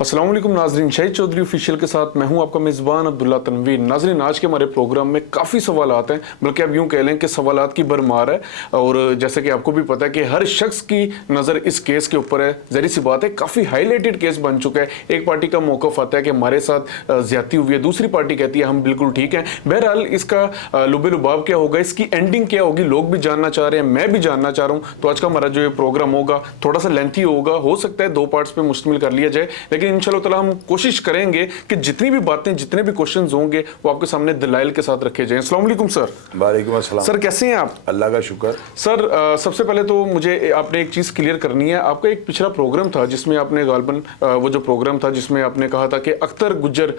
अस्सलाम वालेकुम नाजरीन, शाहिद चौधरी ऑफिशियल के साथ मैं हूं आपका मेज़बान अब्दुल्ला तनवीर। नाजरीन, आज के हमारे प्रोग्राम में काफ़ी सवालात हैं, बल्कि आप यूं कह लें कि सवालात की भरमार है। और जैसे कि आपको भी पता है कि हर शख्स की नज़र इस केस के ऊपर है। ज़ाहिर सी बात है, काफ़ी हाईलाइटेड केस बन चुका है। एक पार्टी का मौक़िफ़ आता है कि हमारे साथ ज़्यादती हुई है, दूसरी पार्टी कहती है हम बिल्कुल ठीक हैं। बहरहाल इसका लुबे लुबाब क्या होगा, इसकी एंडिंग क्या होगी, लोग भी जानना चाह रहे हैं, मैं भी जानना चाह रहा हूँ। तो आज का हमारा जो ये प्रोग्राम होगा थोड़ा सा लेंथी होगा, हो सकता है 2 पार्ट्स पर मुश्तमिल कर लिया जाए, लेकिन इंशाअल्लाह ताला हम कोशिश करेंगे कि जितनी भी बातें, जितने भी क्वेश्चंस होंगे वो आपके सामने दलाइल के साथ रखे जाएं। अस्सलाम वालेकुम सर। वालेकुम अस्सलाम। सर कैसे हैं आप? अल्लाह का शुक्र। सर सबसे पहले तो मुझे आपने एक चीज़ क्लियर करनी है। आपका एक पिछला प्रोग्राम था जिसमें आपने गालबन वो जो प्रोग्राम था जिसमें आपने कहा था कि अख्तर गुज्जर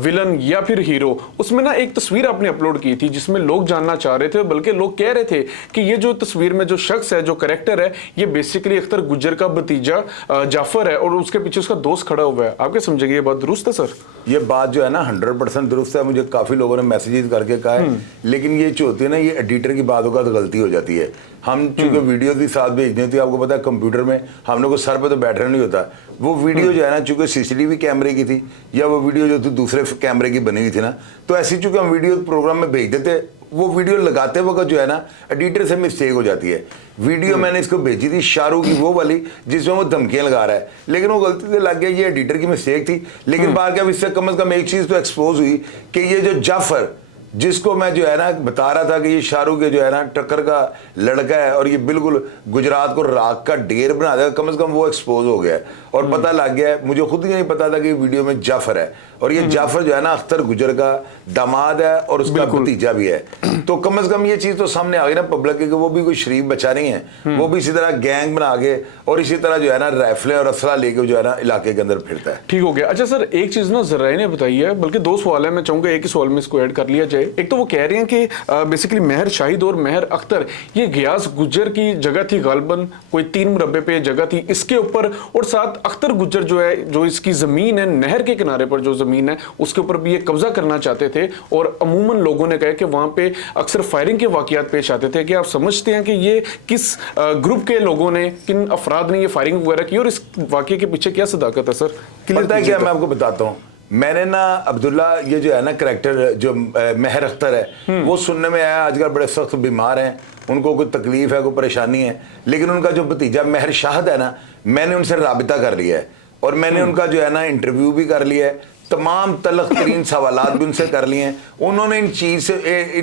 विलन या फिर हीरो, उसमें ना एक तस्वीर आपने अपलोड की थी जिसमें लोग जानना चाह रहे थे, बल्कि लोग कह रहे थे कि ये जो तस्वीर में जो शख्स है, जो कैरेक्टर है, ये बेसिकली अख्तर गुज्जर का भतीजा जाफर है और उसके पीछे उसका दोस्त खड़ा हुआ है। आप क्या समझेंगे, ये बात दुरुस्त है सर? ये बात जो है ना 100% दुरुस्त है। मुझे काफ़ी लोगों ने मैसेजेस करके कहा है, लेकिन ये जो होती है ना, ये एडिटर की बातों का तो गलती हो जाती है। हम चूंकि वीडियो भी साथ भेजनी होती है, आपको पता है कंप्यूटर में हम लोग को सर पे तो बैठना नहीं होता। वो वीडियो जो है ना, चूंकि सीसीटीवी कैमरे की थी या वो वीडियो जो थी दूसरे कैमरे की बनी हुई थी ना, तो ऐसी चूंकि हम वीडियो प्रोग्राम में भेज देते, वो वीडियो लगाते वक्त जो है ना एडिटर से मिस्टेक हो जाती है। वीडियो मैंने इसको भेजी थी शाहरुख की वो वाली जिसमें वो धमकियां लगा रहा है, लेकिन वो गलती से लग गया, ये एडिटर की मिस्टेक थी। लेकिन बात क्या, इससे कम से कम एक चीज़ तो एक्सपोज हुई कि ये जो जाफर, जिसको मैं जो है ना बता रहा था कि ये शाहरुख के जो है ना टक्कर का लड़का है और ये बिल्कुल गुजरात को राख का ढेर बना देगा, कम से कम वो एक्सपोज हो गया है और पता लग गया है। मुझे खुद ही नहीं पता था कि वीडियो में जाफर है, और ये जाफर जो है ना अख्तर गुज्जर का दामाद है और उसका भतीजा भी है। तो कम से कम ये चीज़ तो सामने आ गई ना पब्लिक की कि वो भी कोई शरीफ बच्चा नहीं है, वो भी इसी तरह गैंग बना के और इसी तरह जो है ना राइफलें और असला लेके जो है ना इलाके के अंदर फिरता है। ठीक हो गया। अच्छा सर, एक चीज़ ना जराए ने बताई है, बल्कि 2 सवाल है, मैं चाहूँगा एक ही सवाल में इसको ऐड कर लिया जाए। एक तो वो कह रहे हैं कि बेसिकली महर शाहिद और महर अख्तर, ये गियास गुज्जर की जगह थी, गालबन कोई 3 मुरब्बे पे जगह थी इसके ऊपर, और साथ अख्तर गुज्जर जो है, जो इसकी ज़मीन है, नहर के किनारे पर जो ज़मीन है उसके ऊपर भी ये कब्जा करना चाहते थे। और अमूमन लोगों ने कहा कि वहाँ पे अक्सर फायरिंग के वाक़यात पेश आते थे। कि आप समझते हैं कि ये किस ग्रुप के लोगों ने, किन अफराद ने ये फायरिंग वगैरह की, और इस वाक़े के पीछे क्या सदाकत है सर? पता है क्या, मैं आपको बताता हूँ। मैंने ना अब्दुल्ला, ये जो है ना करैक्टर जो महर अख्तर है, वो सुनने में आया आजकल बड़े सख्त बीमार हैं, उनको कोई तकलीफ है, कोई परेशानी है, लेकिन उनका जो भतीजा महर शाहिद है ना, मैंने उनसे राबिता कर लिया है और मैंने उनका जो है ना इंटरव्यू भी कर लिया है, तमाम तलख तरीन सवालात भी उनसे कर लिए हैं। उन्होंने इन चीज़ से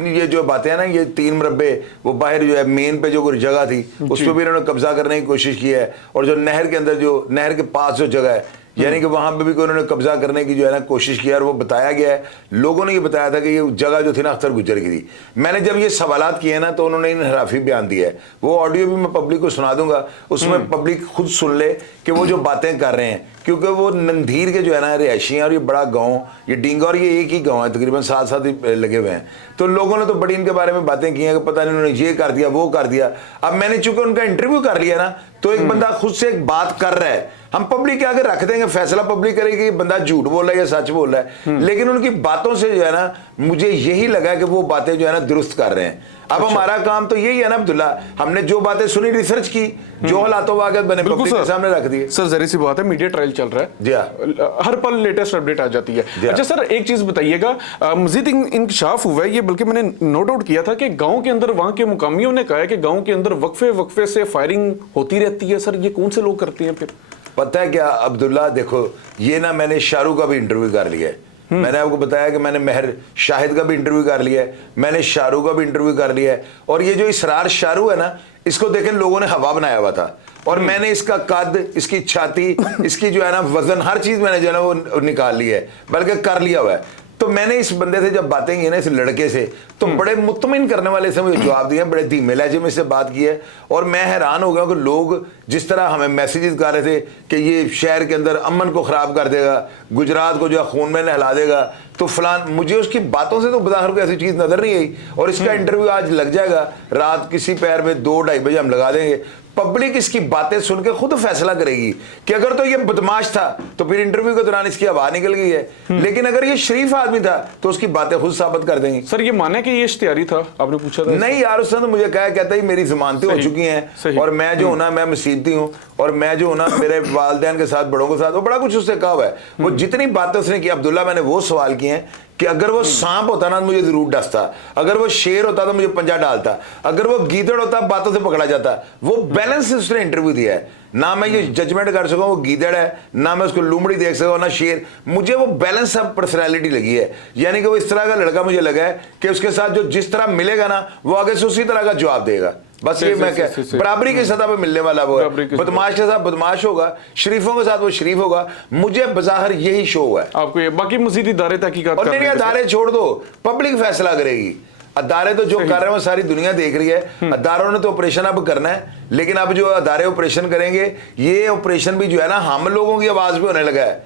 ये जो बातें हैं ना, ये 3 मुरब्बे वो बाहर जो है मेन पे जो कोई जगह थी उस पर भी इन्होंने कब्जा करने की कोशिश की है, और जो नहर के अंदर, जो नहर के पास जो जगह है, यानी कि वहाँ पे भी उन्होंने कब्जा करने की जो है ना कोशिश की। और वो बताया गया है, लोगों ने ये बताया था कि ये जगह जो थी ना अख्तर गुज्जर की थी। मैंने जब ये सवालात किए ना तो उन्होंने इनहराफी बयान दिया है। वो ऑडियो भी मैं पब्लिक को सुना दूंगा, उसमें पब्लिक खुद सुन ले कि वो जो बातें कर रहे हैं, क्योंकि वो नंदीर के जो है ना रिहायशी हैं और ये बड़ा गाँव, ये डींगा, और ये एक ही गाँव है, तकरीबन साथ ही लगे हुए हैं। तो लोगों ने तो बड़ी इनके बारे में बातें की हैं कि पता नहीं उन्होंने ये कर दिया, वो कर दिया। अब मैंने चूंकि उनका इंटरव्यू कर लिया ना, तो एक बंदा खुद से एक बात कर रहा है, हम पब्लिक के आगे रख देंगे, फैसला पब्लिक करेगी कि बंदा झूठ बोल रहा है या सच बोल रहा है। लेकिन उनकी बातों से जो है ना मुझे यही लगा कि वो बातें जो है ना दुरुस्त कर रहे हैं। अब हमारा काम तो यही है ना अब्दुल्ला, हमने जो बातें सुनी, रिसर्च की, जो हालातों वाक़यात बने पब्लिक के सामने रख दिए। सर ज़ाहिर सी बात है, मीडिया ट्रायल चल रहा है जी, हर पल लेटेस्ट अपडेट आ जाती है। अच्छा सर, एक चीज़ बताइएगा, मजीद इंकशाफ हुआ है ये, बल्कि मैंने नोट आउट किया था कि गाँव के अंदर वहाँ के मुकामियों ने कहा है कि गाँव के अंदर वक्फे से फायरिंग होती रहती है। सर ये कौन से लोग करते हैं फिर? पता है क्या अब्दुल्ला, देखो ये ना मैंने शाहरुख का भी इंटरव्यू कर लिया है, मैंने आपको बताया कि मैंने महर शाहिद का भी इंटरव्यू कर लिया है, मैंने शाहरुख का भी इंटरव्यू कर लिया है। और ये जो इसरार शाहरुख है ना, इसको देखें लोगों ने हवा बनाया हुआ था, और मैंने इसका कद, इसकी छाती, इसकी जो है ना वजन, हर चीज़ मैंने जो है ना वो निकाल ली है, बल्कि कर लिया हुआ है। तो मैंने इस बंदे से जब बातें की ना, इस लड़के से, तो बड़े मुतमिन करने वाले से मुझे जवाब दिए, बड़े धीमे लहजे में इससे बात की है। और मैं हैरान हो गया कि लोग जिस तरह हमें मैसेजेस कर रहे थे कि ये शहर के अंदर अमन को ख़राब कर देगा, गुजरात को जो है खून में नहला देगा, तो फलान, मुझे उसकी बातों से तो बाहर को ऐसी चीज़ नज़र नहीं आई। और इसका इंटरव्यू आज लग जाएगा रात किसी पैर में 2-2:30 बजे हम लगा देंगे। पब्लिक इसकी बातें सुन के खुद फैसला करेगी कि अगर तो ये बदमाश था तो फिर इंटरव्यू के दौरान इसकी आवाज निकल गई है, लेकिन अगर ये शरीफ आदमी था तो उसकी बातें खुद साबित कर देंगी। सर ये माने कि ये इश्तिहारी था, आपने पूछा था? नहीं यार, उसने तो मुझे कहता है मेरी जमानतें हो चुकी हैं और मैं जो हूं ना, मैं मुसीबती हूं और मैं जो हूं ना, मेरे वालिदैन के साथ, बड़ों के साथ, वो बड़ा कुछ उससे कहा हुआ है। वो जितनी बातें उसने की अब्दुल्ला, मैंने वो सवाल किए हैं कि अगर वो सांप होता ना मुझे जरूर डसता, अगर वो शेर होता तो मुझे पंजा डालता, अगर वो गीदड़ होता बातों से पकड़ा जाता। वो बैलेंस उसने इंटरव्यू दिया है। ना मैं ये जजमेंट कर सकूं वो गीदड़ है, ना मैं उसको लुमड़ी देख सकूं, ना शेर। मुझे वो बैलेंस ऑफ पर्सनैलिटी लगी है, यानी कि वो इस तरह का लड़का मुझे लगा है कि उसके साथ जो जिस तरह मिलेगा ना, वो आगे से उसी तरह का जवाब देगा। बस ये मैं क्या, बराबरी की सतह पे मिलने वाला वो है। बदमाश के साथ बदमाश होगा, शरीफों के साथ वो शरीफ होगा। मुझे बज़ाहिर यही शो हुआ है। आपको ये बाकी मजीद इदारे तहकीकात और नहीं, अदारे छोड़ दो, पब्लिक फैसला करेगी। अदारे तो जो कर रहे हैं वो सारी दुनिया देख रही है। अदारों ने तो ऑपरेशन अब करना है, लेकिन अब जो अदारे ऑपरेशन करेंगे, ये ऑपरेशन भी जो है ना हम लोगों की आवाज पे होने लगा है,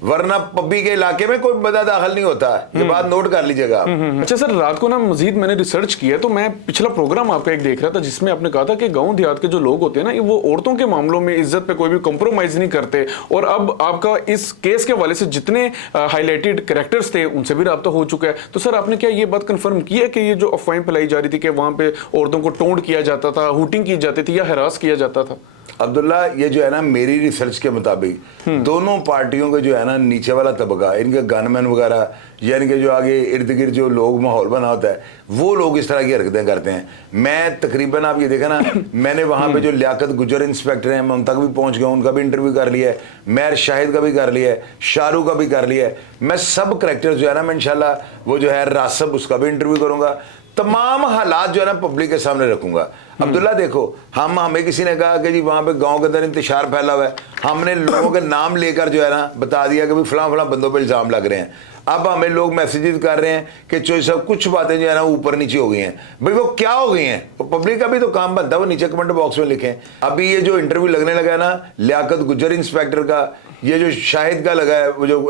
वरना पब्बी के इलाके में कोई बंदा दाखिल नहीं होता। ये बात नोट कर लीजिएगा। अच्छा सर, रात को ना मजीद मैंने रिसर्च किया तो मैं पिछला प्रोग्राम आपका एक देख रहा था जिसमें आपने कहा था कि गांव देहात के जो लोग होते हैं ना, वो औरतों के मामलों में इज्जत पे कोई भी कॉम्प्रोमाइज नहीं करते। और अब आपका इस केस के हवाले से जितने हाईलाइटेड कैरेक्टर्स थे उनसे भी रब्ता हो चुका है। तो सर आपने क्या ये बात कंफर्म की है कि ये जो अफवाहें फैलाई जा रही थी कि वहां पे औरतों को टोंड किया जाता था, हुटिंग की जाती थी या हरास किया जाता था? अब्दुल्ला, ये जो है ना, मेरी रिसर्च के मुताबिक दोनों पार्टियों के जो है ना नीचे वाला तबका, इनके गनमैन वगैरह, यानी कि जो आगे इर्द गिर्द जो लोग माहौल बना होता है, वो लोग इस तरह की हरकतें करते हैं। मैं तकरीबन, आप ये देखा ना, मैंने वहाँ पे जो लियाकत गुजर इंस्पेक्टर हैं, मैं उन तक भी पहुँच गया, उनका भी इंटरव्यू कर लिया है, महर शाहिद का भी कर लिया है, शाहरुख का भी कर लिया है। मैं सब करैक्टर्स जो है ना, मैं इंशाल्लाह वो जो है रासब, उसका भी इंटरव्यू करूँगा। तमाम हालात जो है ना पब्लिक के सामने रखूंगा। अब्दुल्ला देखो, हमें किसी ने कहा कि जी वहां पे गांव के अंदर इंतशार फैला हुआ है, हमने लोगों के नाम लेकर जो है ना बता दिया कि भाई फलां फलां बंदों पे इल्जाम लग रहे हैं। अब हमें लोग मैसेजेस कर रहे हैं कि चोई साहब कुछ बातें जो है ना ऊपर नीचे हो गई हैं। भाई वो क्या हो गई हैं? तो पब्लिक का भी तो काम बनता है, वो नीचे कमेंट बॉक्स में लिखें। अभी ये जो इंटरव्यू लगने लगा है ना लियाकत गुजर इंस्पेक्टर का, ये जो शाहिद का लगा है, वो जो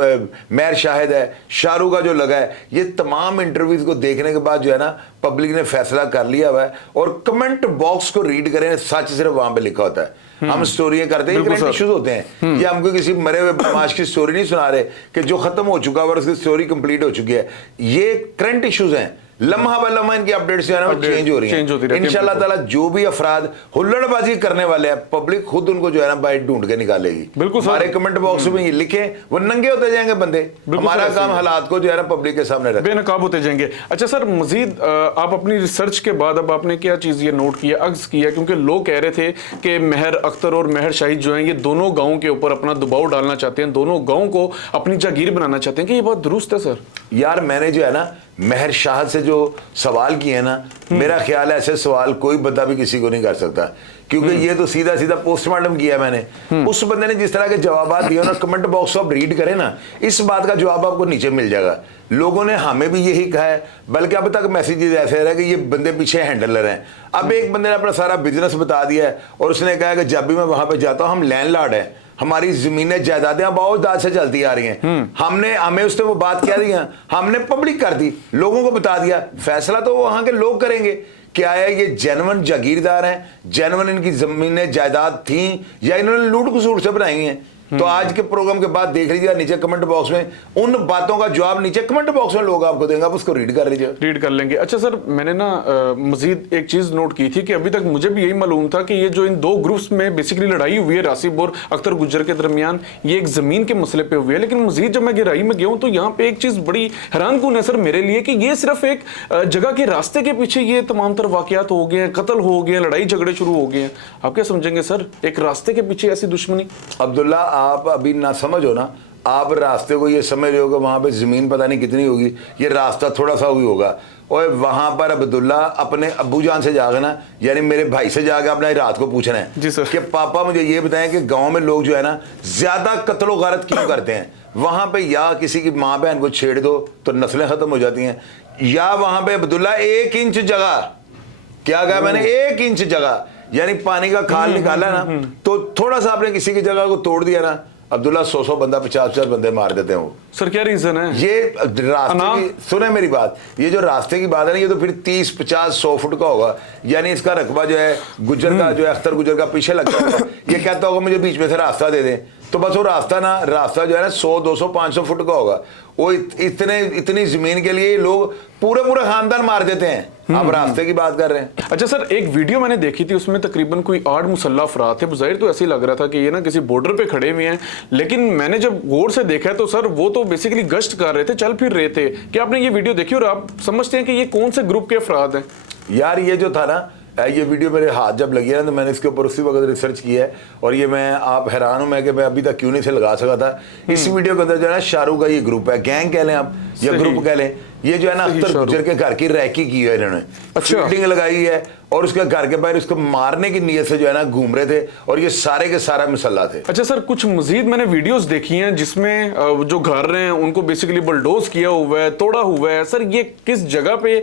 महर शाहिद है, शाहरुख का जो लगा है, ये तमाम इंटरव्यूज को देखने के बाद जो है ना पब्लिक ने फैसला कर लिया हुआ है। और कमेंट बॉक्स को रीड करें, सच सिर्फ वहां पे लिखा होता है। हम स्टोरी करते हैं, करंट इश्यूज होते हैं, ये हमको किसी मरे हुए बदमाश की स्टोरी नहीं सुना रहे कि जो खत्म हो चुका है और उसकी स्टोरी कंप्लीट हो चुकी है। ये करंट इश्यूज हैं, लम्हा ब लम्हा इनकी अपडेट्स जो है ना वो चेंज हो रही है। इंशाल्लाह ताला जो भी अफराद हुल्लड़बाजी करने वाले हैं, पब्लिक खुद उनको जो है ना बाइट ढूंढ के निकालेगी। बिल्कुल, हमारे कमेंट बॉक्स में ये लिखें, वो नंगे होते जाएंगे बंदे। हमारा काम हालात को जो है ना पब्लिक के सामने रखें, बेनकाब होते जाएंगे। अच्छा सर, मजीद आप अपनी रिसर्च के बाद अब आपने क्या चीज ये नोट किया, अक्स किया, क्योंकि लोग कह रहे थे कि महर अख्तर और महर शाहिद जो हैं ये दोनों गाँव के ऊपर अपना दबाव डालना चाहते हैं, दोनों गाँव को अपनी जागीर बनाना चाहते हैं, कि ये बात दुरुस्त है? सर यार, मैंने जो है ना महर शाह से जो सवाल किए ना, मेरा ख्याल है ऐसे सवाल कोई बंदा भी किसी को नहीं कर सकता, क्योंकि ये तो सीधा सीधा पोस्टमार्टम किया मैंने। उस बंदे ने जिस तरह के जवाब दिए ना, कमेंट बॉक्स आप रीड करें ना, इस बात का जवाब आपको नीचे मिल जाएगा। लोगों ने हमें भी यही कहा है, बल्कि अब तक मैसेजेस ऐसे रहे कि ये बंदे पीछे हैंडलर हैं। अब एक बंदे ने अपना सारा बिजनेस बता दिया है और उसने कहा कि जब भी मैं वहां पे जाता हूं, हम लैंडलॉर्ड हैं, हमारी जमीनें जायदादें बहुत दाद से चलती आ रही हैं। हमें उसने वो बात कह दी, हमने पब्लिक कर दी, लोगों को बता दिया। फैसला तो वहां के लोग करेंगे, क्या है ये जेन्युइन जागीरदार हैं, जेन्युइन इनकी जमीनें जायदाद थी या इन्होंने लूट खसूट से बनाई हैं। तो आज के प्रोग्राम के बाद देख लीजिएगा नीचे कमेंट बॉक्स में उन बातों का जवाब नीचे कमेंट बॉक्स में लोग आपको देंगे, आप उसको रीड कर लीजिए, रीड कर लेंगे। अच्छा सर, मैंने ना मजीद एक चीज नोट की थी कि अभी तक मुझे भी यही मालूम था कि ये जो इन दो ग्रुप्स में बेसिकली लड़ाई हुई है रासिब और अख्तर गुज्जर के दरमियान, ये एक जमीन के मसले पे हुई है। लेकिन मजीद जब मैं गहराई में गया हूँ तो यहाँ पे एक चीज बड़ी हैरानकुन है सर मेरे लिए, कि ये सिर्फ एक जगह के रास्ते के पीछे ये तमाम तर वाकयात हो गए हैं, कत्ल हो गए, लड़ाई झगड़े शुरू हो गए हैं। आप क्या समझेंगे सर, एक रास्ते के पीछे ऐसी दुश्मनी? अब्दुल्ला, आप अभी ना समझो ना, आप रास्ते को ये समझ रहे हो कि वहां पे जमीन पता नहीं कितनी होगी, ये रास्ता थोड़ा सा भी होगा। और वहां पर अब्दुल्ला अपने अब्बू जान से जाकर ना, यानी मेरे भाई से जाकर अपना रात को पूछना है जी सर कि पापा मुझे ये बताएं कि गांव में लोग जो है ना ज्यादा कत्लो गारत क्यों करते हैं। वहां पे या किसी की माँ बहन को छेड़ दो तो नस्लें खत्म हो जाती हैं, या वहां पे अब्दुल्ला 1 इंच जगह, क्या कहा मैंने, 1 इंच जगह, यानी पानी का खाल निकाला ना तो थोड़ा सा आपने किसी की जगह को तोड़ दिया ना, अब्दुल्ला 100 बंदा 50 बंदे मार देते हैं वो। सर क्या रीजन है? ये रास्ते की, सुने मेरी बात, ये जो रास्ते की बात है ना, ये तो फिर 30 50 100 फुट का होगा। यानी इसका रकबा जो है गुज्जर का, जो है अख्तर गुज्जर का पीछे लगता है, ये कहता होगा मुझे बीच में से रास्ता दे दें, तो बस वो रास्ता जो है ना 100 200 500 फुट का होगा। वो इतनी जमीन के लिए लोग पूरा खानदान मार देते हैं। आप रास्ते की बात कर रहे हैं। अच्छा सर, एक वीडियो मैंने देखी थी, उसमें तकरीबन कोई 8 मुसल्ला अफराद थे। ज़ाहिर तो ऐसे ही लग रहा था कि ये ना किसी बॉर्डर पे खड़े हुए हैं, लेकिन मैंने जब गौर से देखा तो सर वो तो बेसिकली गश्त कर रहे थे, चल फिर रहे थे। क्या आपने ये वीडियो देखी और आप समझते हैं कि ये कौन से ग्रुप के अफराद हैं? यार ये जो था ना, ये वीडियो मेरे हाथ जब लगी है ना, तो मैंने इसके ऊपर उसी वक्त रिसर्च किया है, और ये आप हैरान हूं मैं कि मैं अभी तक क्यों नहीं से लगा सका था। इस वीडियो के अंदर जो है ना शाहरुख का ये ग्रुप है, गैंग कह लें आप या ग्रुप कह लें, ये जो है ना अख्तर गुज्जर के घर की रैकी की है इन्होंने। अच्छा। बिल्डिंग लगाई है और उसके घर के बाहर उसको मारने की नीयत से जो है ना घूम रहे थे, और ये सारे के सारा मुसल्ला थे। अच्छा सर, कुछ मजीद मैंने वीडियोस देखी हैं जिसमें जो घर हैं उनको बेसिकली बुलडोज किया हुआ है, तोड़ा हुआ है। सर ये किस जगह पे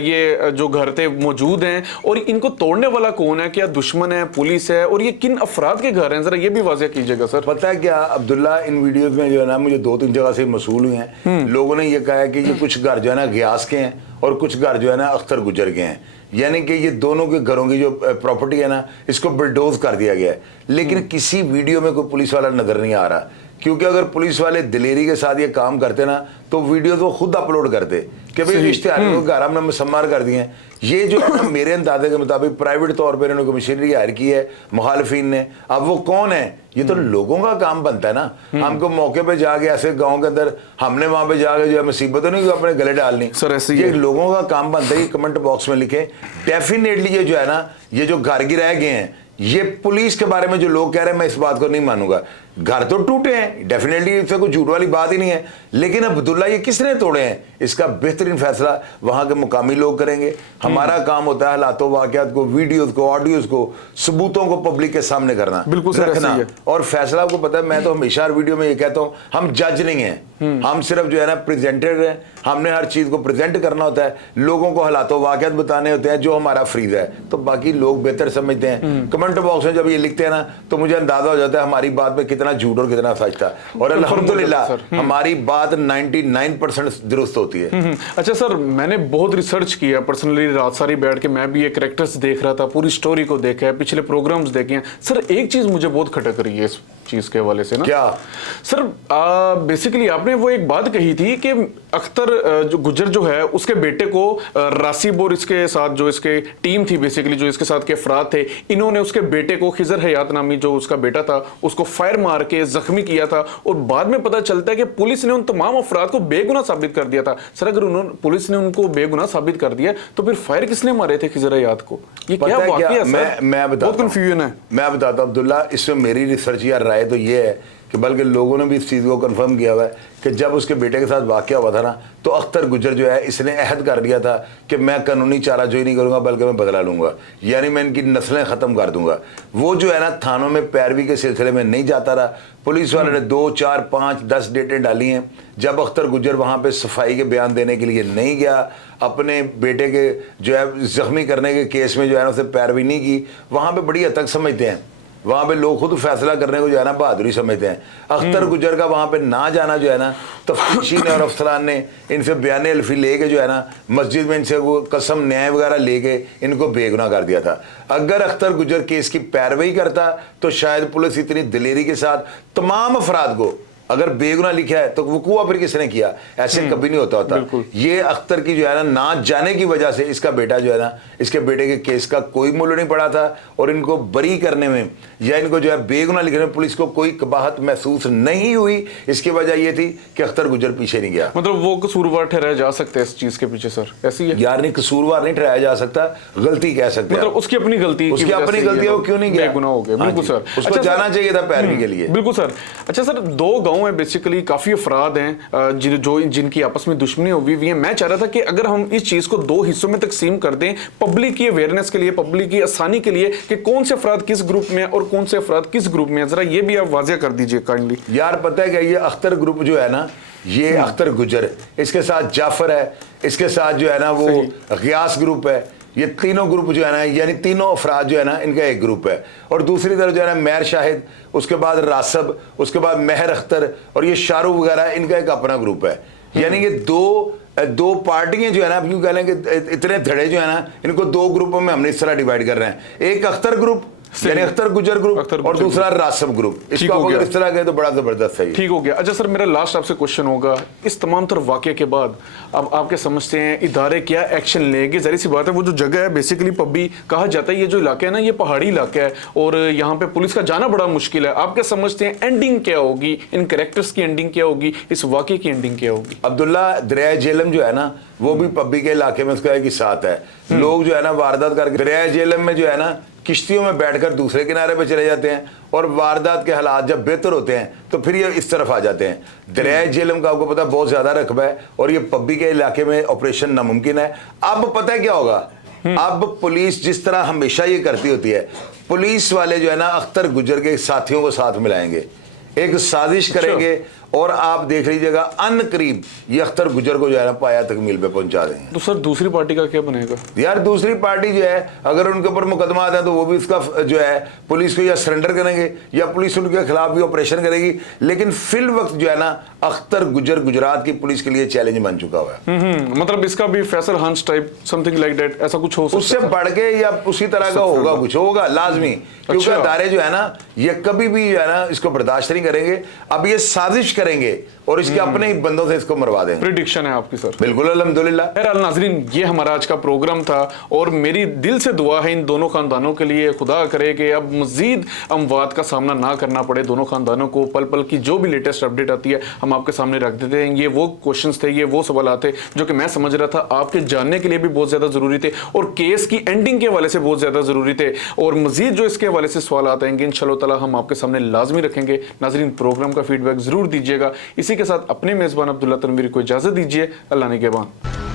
ये जो घर थे मौजूद हैं, और इनको तोड़ने वाला कौन है? क्या दुश्मन है, पुलिस है, और ये किन अफराद के घर हैं? जरा ये भी वाज़ेह कीजिएगा सर। पता है क्या अब्दुल्ला, इन वीडियोस में जो है ना मुझे 2-3 जगह से मसूल हुए हैं, लोगों ने ये कहा है कि ये कुछ घर जो है ना गयास के हैं और कुछ घर जो है ना अख्तर गुज्जर के हैं। यानी कि ये दोनों के घरों की जो प्रॉपर्टी है ना, इसको बुलडोज कर दिया गया है। लेकिन किसी वीडियो में कोई पुलिस वाला नजर नहीं आ रहा, क्योंकि अगर पुलिस वाले दिलेरी के साथ ये काम करते ना, तो वीडियो तो खुद अपलोड करते कि भाई इश्तेहार को घर हमने मुसम्मार कर दिए हैं। ये जो है ना मेरे अंदाजे के मुताबिक प्राइवेट तौर पर इन्होंने मशीनरी हायर की है मुखालिफिन ने। अब वो कौन है? ये तो लोगों का काम बनता है ना। हमको मौके पे जाके ऐसे गांव के अंदर हमने वहां पे जाके जो है मुसीबतों नहीं अपने गले डालनी। सर ऐसे ये लोगों का काम बनता है। कमेंट बॉक्स में लिखें डेफिनेटली ये जो है ना, ये जो घर गिराए गए हैं, ये पुलिस के बारे में जो लोग कह रहे हैं मैं इस बात को नहीं मानूंगा। घर तो टूटे हैं, डेफिनेटली इससे कोई झूठ वाली बात ही नहीं है, लेकिन अब्दुल्ला ये किसने तोड़े हैं, इसका बेहतरीन फैसला वहां के मुकामी लोग करेंगे। हमारा काम होता है हालातों वाकयात को, वीडियोस को, ऑडियोज को, सबूतों को पब्लिक के सामने करना, बिल्कुल रखना। और फैसला आपको पता है, मैं तो हमेशा हर वीडियो में ये कहता हूं, हम जज नहीं है, हम सिर्फ जो है ना प्रेजेंटर है। हमने हर चीज को प्रेजेंट करना होता है, लोगों को हालातों वाकयात बताने होते हैं जो हमारा फ्रीज है, तो बाकी लोग बेहतर समझते हैं। कमेंट बॉक्स में जब ये लिखते हैं ना, तो मुझे अंदाजा हो जाता है हमारी बात में कितना झूठ और कितना सच था। और अल्हम्दुलिल्लाह हमारी बात 99% दुरुस्त होती है। अच्छा सर, मैंने बहुत रिसर्च किया पर्सनली, रात सारी बैठ के मैं भी ये कैरेक्टर्स देख रहा था, पूरी स्टोरी को देखा है, पिछले प्रोग्राम्स देखे हैं। सर एक चीज मुझे बहुत खटक रही है इस चीज के हवाले से ना। क्या सर? बेसिकली आपने वो एक बात कही थी कि अख्तर जो गुज्जर जो है उसके बेटे को रासिब और इसके साथ जो इसके टीम थी, बेसिकली जो इसके साथ के अफराद थे, इन्होंने उसके बेटे को खिजर हयात नामी जो उसका बेटा था उसको फायर मार के जख्मी किया था। और बाद में पता चलता है कि पुलिस ने उन तमाम अफराद को बेगुनाह साबित कर दिया था। सर अगर उन्होंने पुलिस ने उनको बेगुनाह साबित कर दिया तो फिर फायर किसने मारे थे खिजर हयात को? ये क्या वाकया है सर? मैं बहुत कंफ्यूजन है। मैं बताता हूं अब्दुल्ला, इसमें मेरी रिसर्च या राय तो ये है कि बल्कि लोगों ने भी इस चीज़ को कंफर्म किया हुआ है कि जब उसके बेटे के साथ वाकया हुआ था ना, तो अख्तर गुज्जर जो है इसने अहद कर दिया था कि मैं कानूनी चाराजोई नहीं करूंगा बल्कि मैं बदला लूंगा, यानी मैं इनकी नस्लें ख़त्म कर दूंगा। वो जो है ना थानों में पैरवी के सिलसिले में नहीं जाता रहा। पुलिस वाले ने 2, 4, 5, 10 डेटें डाली हैं। जब अख्तर गुज्जर वहाँ पर सफाई के बयान देने के लिए नहीं गया, अपने बेटे के जो है जख्मी करने के केस में जो है ना उसे पैरवी नहीं की, वहाँ पर बड़ी हद तक समझते हैं, वहाँ पे लोग खुद फैसला करने को जो है ना बहादुरी समझते हैं। अख्तर गुज्जर का वहाँ पे ना जाना जो है ना, तफ्तीशी ने और अफसरान ने इनसे बयान अल्फी लेके जो है ना मस्जिद में इनसे वो कसम न्याय वगैरह लेके इनको बेगुनाह कर दिया था। अगर अख्तर गुज्जर केस की पैरवी करता तो शायद पुलिस इतनी दिलेरी के साथ तमाम अफराद को अगर बेगुनाह लिखा है तो वकूआ फिर किसने किया? ऐसे कभी नहीं होता। ये अख्तर की जो है ना जाने की वजह से इसका बेटा जो है ना, इसके बेटे के केस का कोई मूल्य नहीं पड़ा था, और इनको बरी करने में या इनको जो है बेगुनाह लिखने में पुलिस को कोई कबाहत महसूस नहीं हुई। इसकी वजह यह थी कि अख्तर गुज्जर पीछे नहीं गया। मतलब वो कसूरवार ठहराया जा सकता है इस चीज के पीछे सर? ऐसी है यार नहीं, कसूरवार नहीं ठहराया जा सकता, गलती कह सकते हैं। मतलब उसकी अपनी गलती, उसकी अपनी गलती है, वो क्यों नहीं गया? बेगुनाह हो गया। बिल्कुल सर, उसको जाना चाहिए था पैरवी के लिए। बिल्कुल सर। अच्छा सर, 2 गांव में बेसिकली काफी अफराद हैं जिनकी आपस में दुश्मनी हुई हुई है। मैं चाह रहा था कि अगर हम इस चीज को 2 हिस्सों में तकसीम कर दें पब्लिक की अवेयरनेस के लिए, पब्लिक की आसानी के लिए, कि कौन से अफराद किस ग्रुप में और कौन से अफराद किस ग्रुप में, जरा ये भी आप वाज़ेह कर दीजिए काइंडली। यार पता है क्या, ये अख्तर ग्रुप जो है ना, ये अख्तर गुज्जर, इसके साथ जाफर है, इसके साथ जो है ना वो गयास ग्रुप है, ये तीनों ग्रुप जो है ना, यानी तीनों अफराद जो है ना, इनका एक ग्रुप है। और दूसरी तरफ जो है ना महर शाहिद, उसके बाद रासब, उसके बाद महर अख्तर और ये शाहरुख वगैरह, इनका एक अपना ग्रुप है। यानी ये दो पार्टियां जो है ना, क्यों कह लें कि इतने धड़े जो है ना, इनको दो ग्रुपों में हमने इस तरह डिवाइड कर रहे हैं। एक अख्तर ग्रुप यानी अख्तर गुजर ग्रुप और दूसरा रासब ग्रुप। इसको आप अगर इस तरह गए तो बड़ा जबरदस्त है। ठीक हो गया। अच्छा सर, मेरा लास्ट आपसे क्वेश्चन होगा, इस तमाम तर वाकये के बाद अब आपके समझते हैं इदारे क्या एक्शन लेंगे? जरी सी बात है, वो जो जगह है बेसिकली पब्बी कहा जाता है, ये जो इलाका है ना, ये पहाड़ी इलाका है और यहाँ पे पुलिस का जाना बड़ा मुश्किल है। आप क्या समझते हैं एंडिंग क्या होगी, इन कैरेक्टर्स की एंडिंग क्या होगी, इस वाकये की एंडिंग क्या होगी? अब्दुल्ला, दरिया जेलम जो है ना, वो भी पब्बी के इलाके में उसका एक साथ है। लोग जो है ना वारदात करके दरिया जेलम में जो है ना किश्तियों में बैठकर दूसरे किनारे पे चले जाते हैं और वारदात के हालात जब बेहतर होते हैं तो फिर ये इस तरफ आ जाते हैं। दरिया जेलम का आपको पता बहुत ज्यादा रकबा है और ये पब्बी के इलाके में ऑपरेशन नामुमकिन है। अब पता है क्या होगा, अब पुलिस जिस तरह हमेशा ये करती होती है, पुलिस वाले जो है ना अख्तर गुजर के साथियों को साथ मिलाएंगे, एक साजिश करेंगे और आप देख लीजिएगा अन करीब ये अख्तर गुजर को जो है ना पाया तकमील पे पहुंचा देंगे। तो सर दूसरी पार्टी का क्या बनेगा? यार दूसरी पार्टी जो है अगर उनके ऊपर मुकदमा आता है तो वो भी उसका जो है पुलिस को या सरेंडर करेंगे या पुलिस उनके खिलाफ भी ऑपरेशन करेगी। लेकिन फिल वक्त जो है ना अख्तर गुजर गुजरात की पुलिस के लिए चैलेंज बन चुका हुआ है। मतलब इसका भी फैसल हंस टाइप समथिंग लाइक दैट ऐसा कुछ हो सकता है? उससे बढ़ के या उसी तरह का होगा, कुछ होगा लाजमी, क्योंकि अदारे जो है ना ये कभी भी जो है ना इसको बर्दाश्त नहीं करेंगे। अब ये साजिश करेंगे और इसके अपने ही बंदों से इसको मरवा देंगे। प्रेडिक्शन है आपकी सर? बिल्कुल अल्हम्दुलिल्लाह। बहरहाल नाजरीन, ये हमारा आज का प्रोग्राम था और मेरी दिल से दुआ है इन दोनों खानदानों के लिए, खुदा करे कि अब मजीद अमवात का सामना ना करना पड़े दोनों खानदानों को। पल पल की जो भी लेटेस्ट अपडेट आती है हम आपके सामने रख देते हैं। ये वो क्वेश्चंस थे, ये वो सवाल थे जो कि मैं समझ रहा था आपके जानने के लिए भी बहुत ज्यादा जरूरी थे और केस की एंडिंग के हवाले से बहुत ज्यादा जरूरी थे। और मजीद जो इसके हवाले से सवाल आएंगे इंशाअल्लाह ताला हम आपके सामने लाजमी रखेंगे। नाजरीन, प्रोग्राम का फीडबैक जरूर दीजिएगा। इसी के साथ अपने मेजबान अब्दुल्ला तनवीर को इजाजत दीजिए। अल्लाह निगहबान।